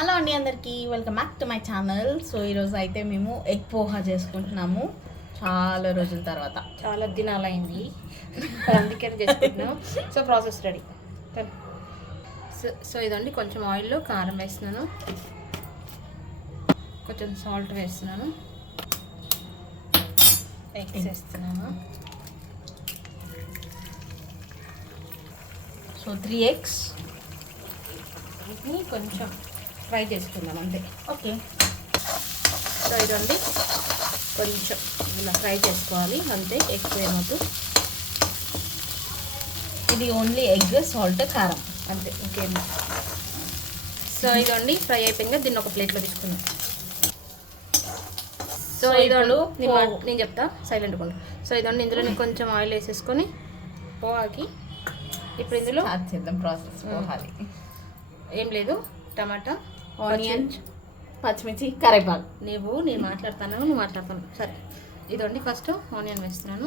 Hello అండి, అందరికీ welcome back to my channel. So ఈరోజు అయితే మేము ఎగ్ పోహా చేసుకుంటున్నాము చాలా రోజుల తర్వాత. చాలా దినాలైంది, అందుకని చేసుకుంటున్నాం. So process ready. సో ఇదండి, కొంచెం ఆయిల్లో కారం వేస్తున్నాను, కొంచెం సాల్ట్ వేస్తున్నాను, ఎగ్స్ వేస్తున్నాను. సో 3 eggs వీటిని కొంచెం ఫ్రై చేసుకుందాం అంతే. ఓకే. సో ఇదండి, కొంచెం ఇలా ఫ్రై చేసుకోవాలి అంతే, ఎక్కువ ఏమవుతు. ఇది ఓన్లీ ఎగ్, సాల్ట్, కారం అంతే, ఇంకేం. సో ఇదండి ఫ్రై అయిపోయింది, దీన్ని ఒక ప్లేట్లో తీసుకుందాం. సో ఇదండి నేను చెప్తా, సైలెంట్ కొండు. సో ఇదండి, ఇందులో నేను కొంచెం ఆయిల్ వేసేసుకొని పోహాకి ఇప్పుడు ఇందులో చేద్దాం ప్రాసెస్. పోహాలి ఏం లేదు, టమాటా, ఆనియన్, పచ్చిమిర్చి, కరివేపాకు. నేను మాట్లాడతాను. సరే ఇదండి, ఫస్ట్ ఆనియన్ వేస్తున్నాను,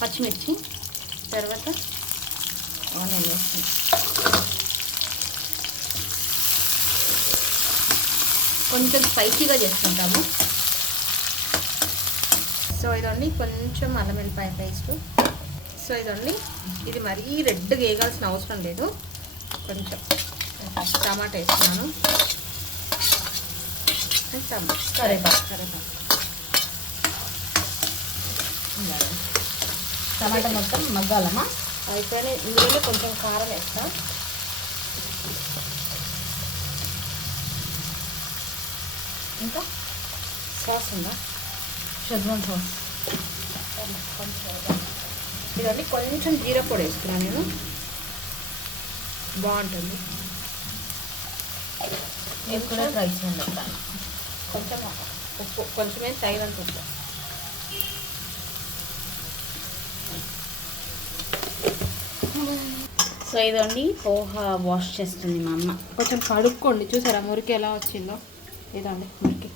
పచ్చిమిర్చి, తర్వాత ఆనియన్ వేస్తున్నాను. కొంచెం స్పైసీగా చేసుకుంటాము. సో ఇదండి, కొంచెం అల్లం వెల్లిపాయ పేస్ట్. సో ఇదండి, ఇది మరీ రెడ్గా వేయాల్సిన అవసరం లేదు, కొంచెం టమాటా వేస్తున్నాను, కరివేపాకు. టమాటా మొత్తం మగ్గాలమ్మా. అయితేనే ఇందులో కొంచెం కారం వేస్తా. ఇంకా సాస్ ఉందా? Schezwan sauce. ఇదండి, కొంచెం జీరా పొడి వేస్తున్నాను నేను, బాగుంటుంది. నేను కూడా ట్రై చేయండి. కొంచెం ఉప్పు, కొంచెమే తగినంత ఉప్పు. సో ఇదండి, పోహా వాష్ చేస్తుంది మా అమ్మ. కొంచెం కడుక్కోండి, చూసారా మురికి ఎలా వచ్చిందో. ఇదండి మురికి,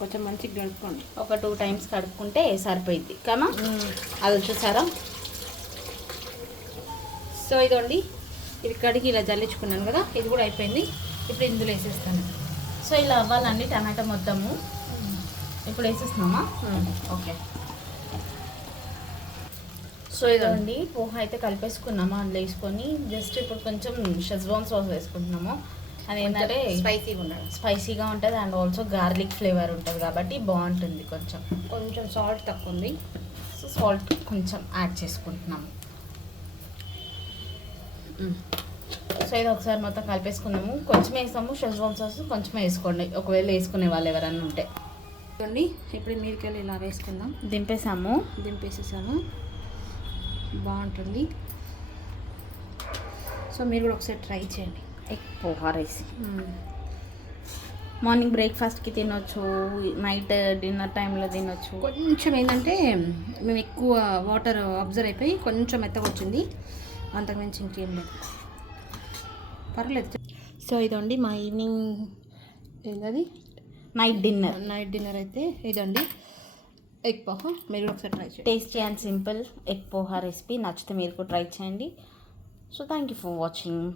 కొంచెం మంచిగా కడుక్కోండి. ఒక 2 times కడుక్కుంటే సరిపోయింది కమా. అది చూసారా. సో ఇదండి, ఇది కడిగి ఇలా జల్లించుకున్నాను కదా, ఇది కూడా అయిపోయింది. ఇప్పుడు ఇందులో వేసేస్తాను. సో ఇలా అవ్వాలండి టమాటా మొత్తము. ఇప్పుడు వేసేస్తున్నామా? ఓకే. సో ఇదండి, పోహా అయితే కలిపేసుకున్నాము, అందులో వేసుకొని జస్ట్ ఇప్పుడు కొంచెం షెజ్వాన్ సాస్ వేసుకుంటున్నాము. అది ఏంటంటే స్పైసీగా ఉంటుంది అండ్ ఆల్సో గార్లిక్ ఫ్లేవర్ ఉంటుంది కాబట్టి బాగుంటుంది. కొంచెం సాల్ట్ తక్కువ ఉంది, సో సాల్ట్ కొంచెం యాడ్ చేసుకుంటున్నాము. సో ఇది ఒకసారి మొత్తం కలిపేసుకున్నాము. కొంచెం వేసాము షెజ్వాన్ సాస్, కొంచెం వేసుకోండి ఒకవేళ వేసుకునే వాళ్ళు ఎవరన్నా ఉంటే. చూడండి, ఇప్పుడు మీరికెళ్ళి ఇలా వేసుకుందాం. దింపేసేసాము, బాగుంటుంది. సో మీరు కూడా ఒకసారి ట్రై చేయండి. ఎగ్ పోహా రైస్ మార్నింగ్ బ్రేక్ఫాస్ట్కి తినొచ్చు, నైట్ డిన్నర్ టైంలో తినొచ్చు. కొంచెం ఏంటంటే మేము ఎక్కువ వాటర్ అబ్జర్వ్ అయిపోయి కొంచెం మెత్తగా వచ్చింది, అంతకుమించి ఇంకేం లేదు, పర్లేదు. సో ఇదండి మా ఈవినింగ్ ఏంటది నైట్ డిన్నర్ అయితే ఇదండి ఎగ్ పోహా. మీరు కూడా ఒకసారి ట్రై చేయండి. Tasty and simple egg poha recipe నచ్చితే మీరు కూడా ట్రై చేయండి. So thank you for watching.